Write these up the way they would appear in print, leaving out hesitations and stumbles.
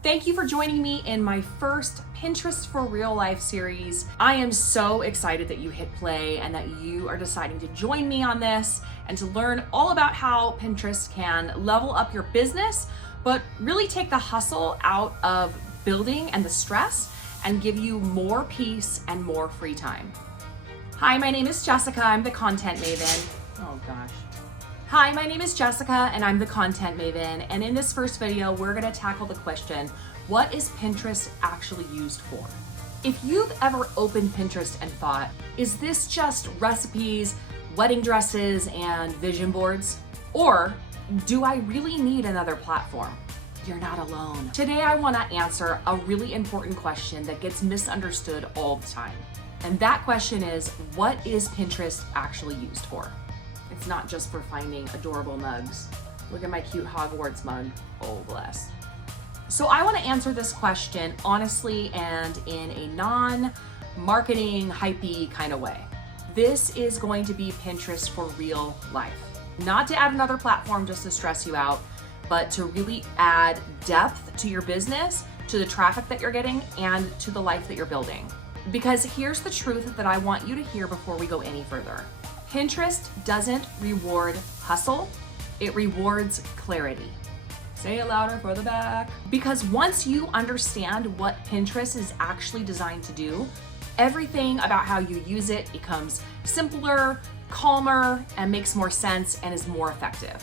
Thank you for joining me in my first Pinterest for Real Life series. I am so excited that you hit play and that you are deciding to join me on this and to learn all about how Pinterest can level up your business, but really take the hustle out of building and the stress and give you more peace and more free time. Hi, my name is Jessica. I'm the Content Maven. Oh gosh. Hi, my name is Jessica and I'm the Content Maven. And in this first video, we're gonna tackle the question, what is Pinterest actually used for? If you've ever opened Pinterest and thought, is this just recipes, wedding dresses, and vision boards? Or do I really need another platform? You're not alone. Today, I wanna answer a really important question that gets misunderstood all the time. And that question is, what is Pinterest actually used for? It's not just for finding adorable mugs. Look at my cute Hogwarts mug. Oh, bless. So I want to answer this question honestly and in a non-marketing, hypey kind of way. This is going to be Pinterest for real life. Not to add another platform just to stress you out, but to really add depth to your business, to the traffic that you're getting, and to the life that you're building. Because here's the truth that I want you to hear before we go any further. Pinterest doesn't reward hustle, it rewards clarity. Say it louder for the back. Because once you understand what Pinterest is actually designed to do, everything about how you use it becomes simpler, calmer, and makes more sense and is more effective.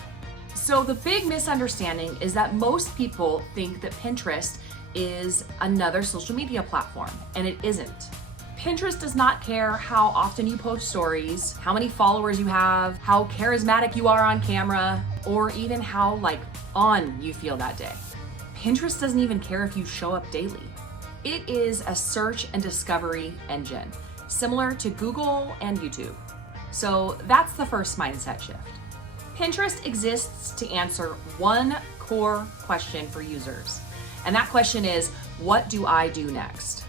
So the big misunderstanding is that most people think that Pinterest is another social media platform, and it isn't. Pinterest does not care how often you post stories, how many followers you have, how charismatic you are on camera, or even how on you feel that day. Pinterest doesn't even care if you show up daily. It is a search and discovery engine, similar to Google and YouTube. So that's the first mindset shift. Pinterest exists to answer one core question for users. And that question is, what do I do next?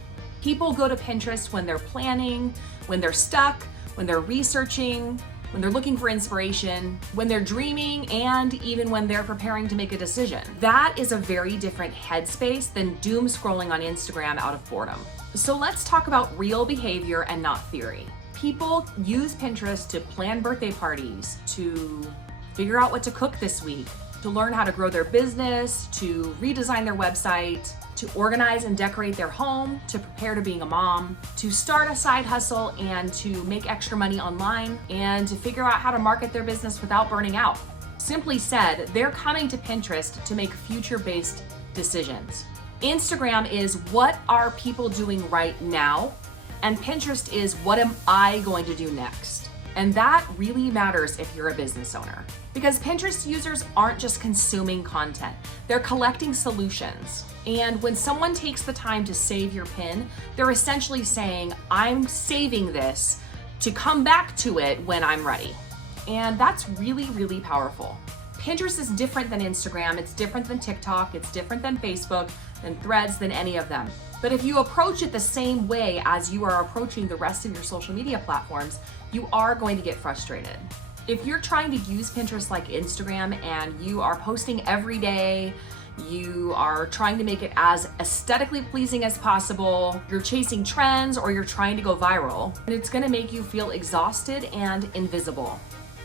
People go to Pinterest when they're planning, when they're stuck, when they're researching, when they're looking for inspiration, when they're dreaming, and even when they're preparing to make a decision. That is a very different headspace than doom scrolling on Instagram out of boredom. So let's talk about real behavior and not theory. People use Pinterest to plan birthday parties, to figure out what to cook this week, to learn how to grow their business, to redesign their website, to organize and decorate their home, to prepare to being a mom, to start a side hustle and to make extra money online, and to figure out how to market their business without burning out. Simply said, they're coming to Pinterest to make future-based decisions. Instagram is what are people doing right now, and Pinterest is what am I going to do next? And that really matters if you're a business owner. Because Pinterest users aren't just consuming content, they're collecting solutions. And when someone takes the time to save your pin, they're essentially saying, I'm saving this to come back to it when I'm ready. And that's really, really powerful. Pinterest is different than Instagram, it's different than TikTok, it's different than Facebook, than Threads, than any of them. But if you approach it the same way as you are approaching the rest of your social media platforms, you are going to get frustrated. If you're trying to use Pinterest like Instagram and you are posting every day, you are trying to make it as aesthetically pleasing as possible, you're chasing trends, or you're trying to go viral, and it's gonna make you feel exhausted and invisible.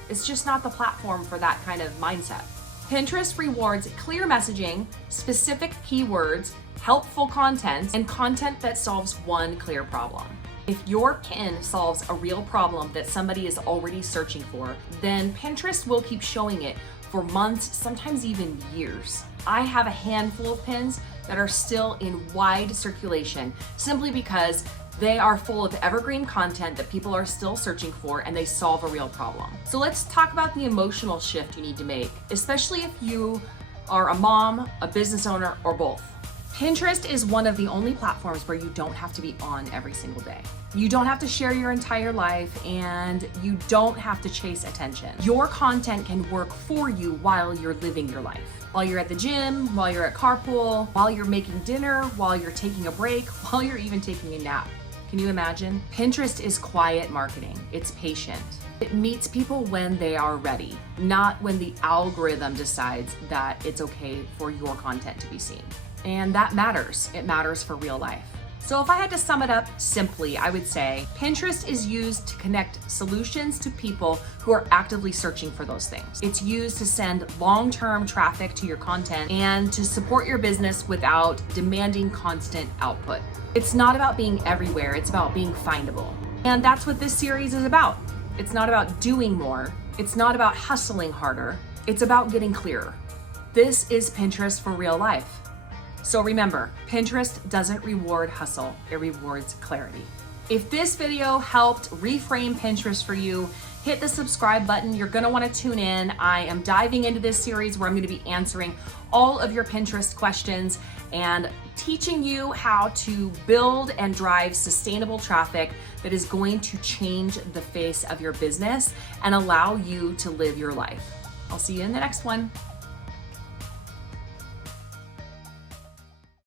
It's just not the platform for that kind of mindset. Pinterest rewards clear messaging, specific keywords, helpful content, and content that solves one clear problem. If your pin solves a real problem that somebody is already searching for, then Pinterest will keep showing it for months, sometimes even years. I have a handful of pins that are still in wide circulation simply because they are full of evergreen content that people are still searching for and they solve a real problem. So let's talk about the emotional shift you need to make, especially if you are a mom, a business owner, or both. Pinterest is one of the only platforms where you don't have to be on every single day. You don't have to share your entire life and you don't have to chase attention. Your content can work for you while you're living your life. While you're at the gym, while you're at carpool, while you're making dinner, while you're taking a break, while you're even taking a nap. Can you imagine? Pinterest is quiet marketing. It's patient. It meets people when they are ready, not when the algorithm decides that it's okay for your content to be seen. And that matters. It matters for real life. So if I had to sum it up simply, I would say Pinterest is used to connect solutions to people who are actively searching for those things. It's used to send long-term traffic to your content and to support your business without demanding constant output. It's not about being everywhere, it's about being findable. And that's what this series is about. It's not about doing more. It's not about hustling harder. It's about getting clearer. This is Pinterest for real life. So remember, Pinterest doesn't reward hustle, it rewards clarity. If this video helped reframe Pinterest for you, hit the subscribe button. You're gonna wanna tune in. I am diving into this series where I'm gonna be answering all of your Pinterest questions and teaching you how to build and drive sustainable traffic that is going to change the face of your business and allow you to live your life. I'll see you in the next one.